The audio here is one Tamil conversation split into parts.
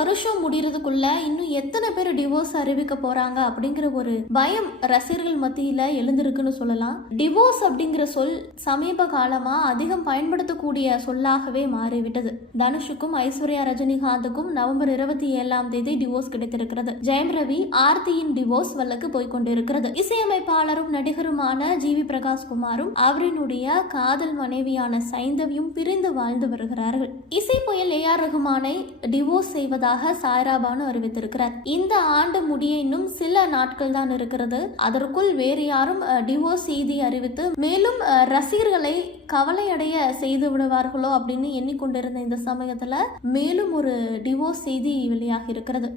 வருஷம் முடியறதுக்குள்ள இன்னும் எத்தனை பேர் டிவோர்ஸ் அறிவிக்க போறாங்க அப்படிங்கிற ஒரு பயம் ரசிகர்கள் மத்தியில எழுந்திருக்குன்னு சொல்லலாம். டிவோர்ஸ் அப்படிங்கிற சொல் சமீப காலமா அதிகம் பயன்படுத்தக்கூடிய சொல்லாகவே மாறிவிட்டது. தனுஷுக்கும் ஐஸ்வர்யா ரஜினிகாந்துக்கும் நவம்பர் 27 டிவோர்ஸ் கிடைத்திருக்கிறது. ஜெயம் ரவி ஆர்த்தியின் டிவோர்ஸ் வழக்கு போய்கொண்டிருக்கிறது. இசையமைப்பாளரும் நடிகருமான ஜிவி பிரகாஷ் குமாரும் அவரினுடைய காதல் மனைவியான சைந்தவியும் பிரிந்து வாழ்ந்து வருகிறார்கள். இசை புயல் ஏஆர் ரகுமானை டிவோர்ஸ் செய்வதாக சாய்ரா பானு அறிவித்திருக்கிறார். இந்த ஆண்டு முடிய இன்னும் சில நாட்கள் தான் இருக்கிறது. அதற்குள் வேறு யாரும் டிவோர்ஸ் செய்தி அறிவித்து மேலும் ரசிகர்களை கவலையடைய செய்து விடுவார்களோ அப்படின்னு எண்ணிக்கொண்டிருந்த இந்த சமயத்துல மேலும் ஒரு டிவோர்ஸ் செய்தி வெளியாகி இருக்கிறது.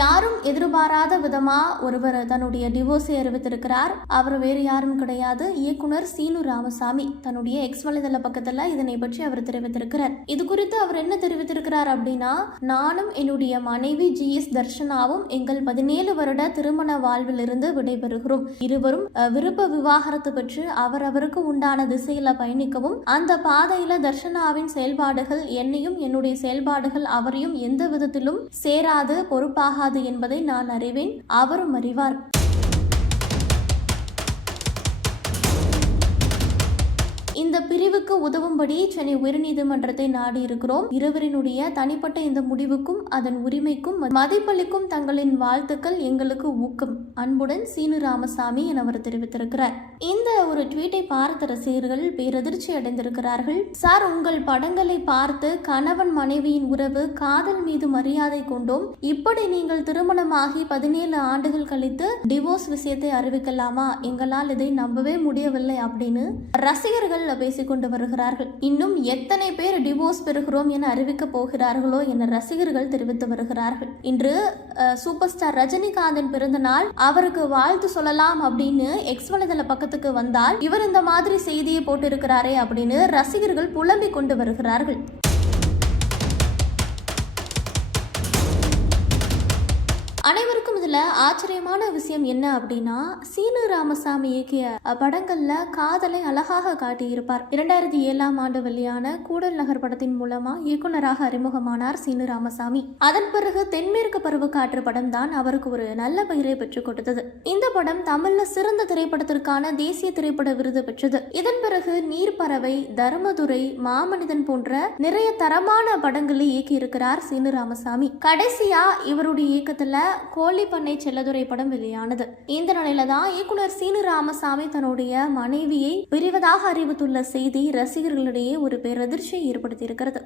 யாரும் எதிர்பாராத விதமா ஒருவர் தன்னுடைய டிவோர்ஸை அறிவித்திருக்கிறார். அவர் வேறு யாரும் கிடையாது, இயக்குனர் சீனு ராமசாமி. தன்னுடைய எக்ஸ் வலைதள பக்கத்துல இதனை பற்றி அவர் தெரிவித்திருக்கிறார். இது குறித்து அவர் என்ன தெரிவித்திருக்கிறார் அப்படின்னா, நானும் என்னுடைய மனைவி GS தர்ஷனாவும் எங்கள் 17 வருட திருமண வாழ்வில் இருந்து விடைபெறுகிறோம். இருவரும் விருப்ப விவாகரத்து பெற்று அவரவருக்கு உண்டான திசையில பயணிக்கவும், அந்த பாதையில தர்ஷனாவின் செயல்பாடுகள் என்னையும் என்னுடைய செயல்பாடுகள் அவரையும் எந்த விதத்திலும் சேராது பொறுப்பாக என்பதை நான் அறிவேன், அவரும் அறிவார். இந்த பிரிவுக்கு உதவும்படி சென்னை உயர்நீதிமன்றத்தை நாடி இருக்கிறோம். இருவரினுடைய தனிப்பட்ட இந்த முடிவுக்கும் அதன் உரிமைக்கும் மதிப்பளிக்கும் தங்களின் வாழ்த்துக்கள் எங்களுக்கு ஊக்கம். அன்புடன் சீனு ராமசாமி என அவர் தெரிவித்திருக்கிறார். இந்த ஒரு ட்வீட்டை பார்த்த ரசிகர்கள் பேரதிர்ச்சி அடைந்திருக்கிறார்கள். சார், உங்கள் படங்களை பார்த்து கணவன் மனைவியின் உறவு காதல் மீது மரியாதை கொண்டோம். இப்படி நீங்கள் திருமணமாகி 17 ஆண்டுகள் கழித்து டிவோர்ஸ் விஷயத்தை அறிவிக்கலாமா? எங்களால் இதை நம்பவே முடியவில்லை அப்படின்னு ரசிகர்கள் பேசிக்கொண்டு வருகிறார்கள். இன்னும் எத்தனை பேர் டிவோர்ஸ் பெறுகிறோம் என அறிவிக்க போகிறார்களோ என ரசிகர்கள் தெரிவித்து வருகிறார்கள். இன்று சூப்பர் ஸ்டார் ரஜினிகாந்தின் பிறந்த நாள், அவருக்கு வாழ்த்து சொல்லலாம் அப்படின்னு எக்ஸ் வலைதள பக்கத்துக்கு வந்தால் இவர் இந்த மாதிரி செய்தியை போட்டிருக்கிறாரே அப்படின்னு ரசிகர்கள் புலம்பிக் கொண்டு வருகிறார்கள். அனைவருக்கும் இதுல ஆச்சரியமான விஷயம் என்ன அப்படின்னா, சீனு ராமசாமி இயக்கிய படங்கள்ல காதலை அழகாக காட்டியிருப்பார். 2007 வெளியான கூடல் நகர் படத்தின் மூலமா இயக்குனராக அறிமுகமானார் சீனு ராமசாமி. அதன் பிறகு தென்மேற்கு பருவக்காற்று படம் தான் அவருக்கு ஒரு நல்ல பெயரை பெற்றுக் கொடுத்தது. இந்த படம் தமிழ்ல சிறந்த திரைப்படத்திற்கான தேசிய திரைப்பட விருது பெற்றது. இதன் பிறகு நீர்ப்பறவை, தர்மதுரை, மாமனிதன் போன்ற நிறைய தரமான படங்களை இயக்கி இருக்கிறார் சீனு ராமசாமி. கடைசியா இவருடைய இயக்கத்துல கோழி பண்ணை செல்லதுரை படம் வெளியானது. இந்த நிலையில தான் இயக்குனர் சீனு ராமசாமி தன்னுடைய மனைவியை பிரிவதாக அறிவித்துள்ள செய்தி ரசிகர்களிடையே ஒரு பேரதிர்ச்சியை ஏற்படுத்தி இருக்கிறது.